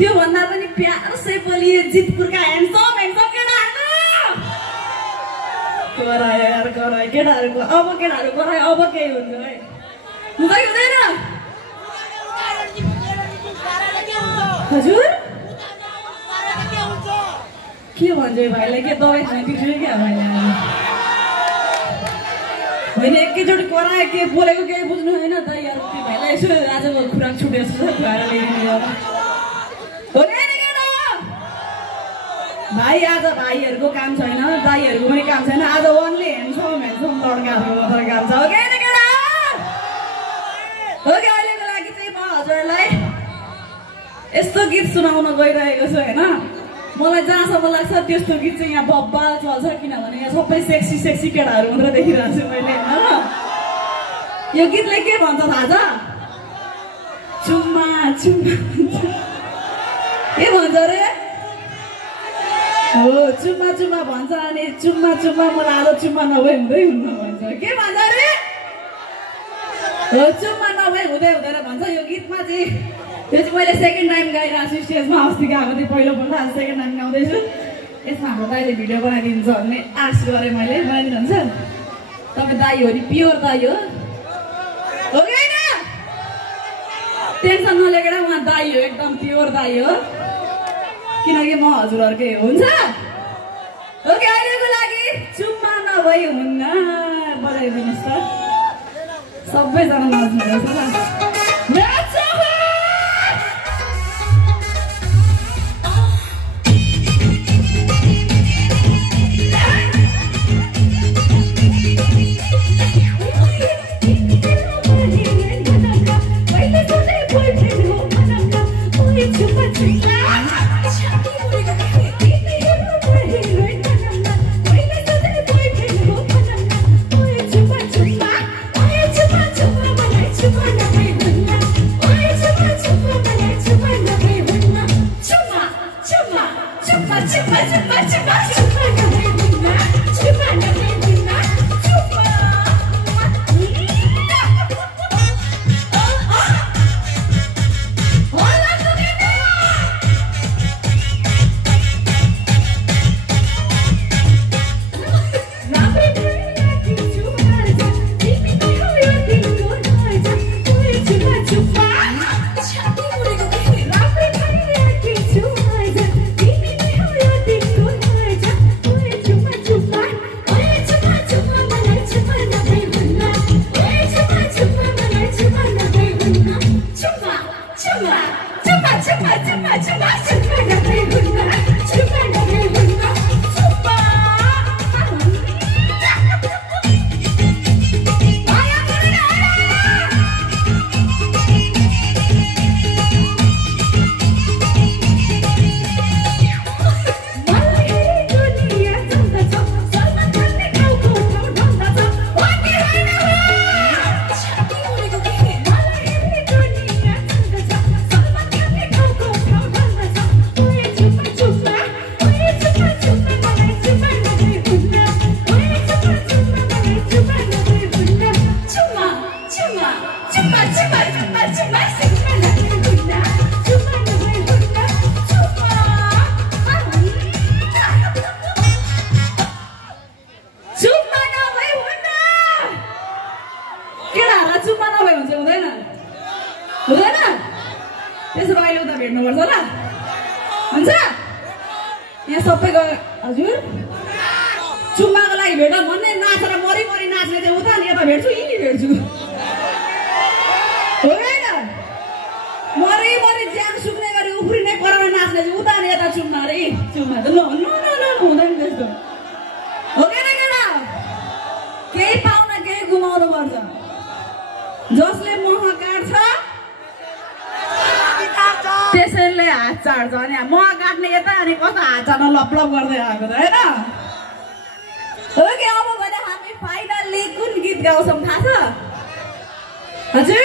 त्यो भन्दा पनि प्यारो से बोलिए जितपुरका ह्यान्डसम केटाहरु कराए यार कराए केटाहरुको अब केटाहरु कराए अब के हुन्छ है हुँदैन हजुर के भन्छ भाइलाई के दबाई खान दिन्छु क्या भाइलाई होइन एकैचोटि कराए के बोलेको केही बुझ्नु होइन त यार त्यो भाइलाई यसो आजको खुराक छुट्यो जस्तो खुवाएर ल्याइदिनु हो नि भाइ आज भाइहरूको काम छैन दाइहरूको पनि काम छैन आज ओन्ली ह्यान्डसम लड्काहरूको मात्र काम छ ओके नि केटा ओके अहिलेको लागि चाहिँ म हजुरहरूलाई यस्तो गीत सुनाउन गइरहेको छु होइन मलाई जहाँसम्म लाग्छ त्यस्तो गीत चाहिँ यहाँ बब्बाल चल्छ किनभने यहाँ सबै सेक्सी केटाहरू मात्र देखिरहेको छु मैले होइन यो गीतले के भन्छ थाहा छ चुम्मा के भन्छ अरे हो चुम्मा भन्छ अनि चुम्मा मलाई आज चुम्मा नभए हुँदै हुन्न भन्छ के भन्छ अरे हो चुम्मा नभए हुँदै हुँदैन भन्छ यो गीतमा चाहिँ यो चाहिँ मैले सेकेन्ड टाइम गाइरहेको छु स्टेजमा अस्ति गएको थिएँ पहिलोपल्ट आज सेकेन्ड टाइम गाउँदैछु यसमा हाम्रो दाइले भिडियो बनाइदिन्छ भन्ने आश गरेँ मैले बनाइदिनुहुन्छ तपाईँ दाइ हो नि प्योर दाइ हो कि होइन टेन्सन नलिएर उहाँ दाइ हो एकदम प्योर दाइ हो किनकि म हजुरहरूकै हुन्छ ओके अहिलेको लागि चुम्मा नभई हुन्न बजाइदिनुहोस् त सबैजना नाच्नुहुन्छ ल त्यसो भए अहिले उता भेट्नुपर्छ ल हुन्छ यहाँ सबैको हजुर चुम्माको लागि भेट भन्ने नाचेर मरि नाच्ने चाहिँ उता नि यता भेट्छु यिनी भेट्छु हो हैन मरि ज्यान सुक्ने गरी उफ्रिने करामा नाच्ने चाहिँ उता नि यता चुम्मा रे चुम्मा त नो हुँदैन त्यस्तो हो कि केटा केही पाउन केही गुमाउनु पर्छ जसले मोह काट्छ त्यसैले हात चाड्छ अनि मोह काट्ने यता अनि कस्तो हात चाड्न लपलप गर्दै आएको त हैन ओके अब भने हामी फाइनली कुन गीत गाउँछौँ थाहा छ हजुर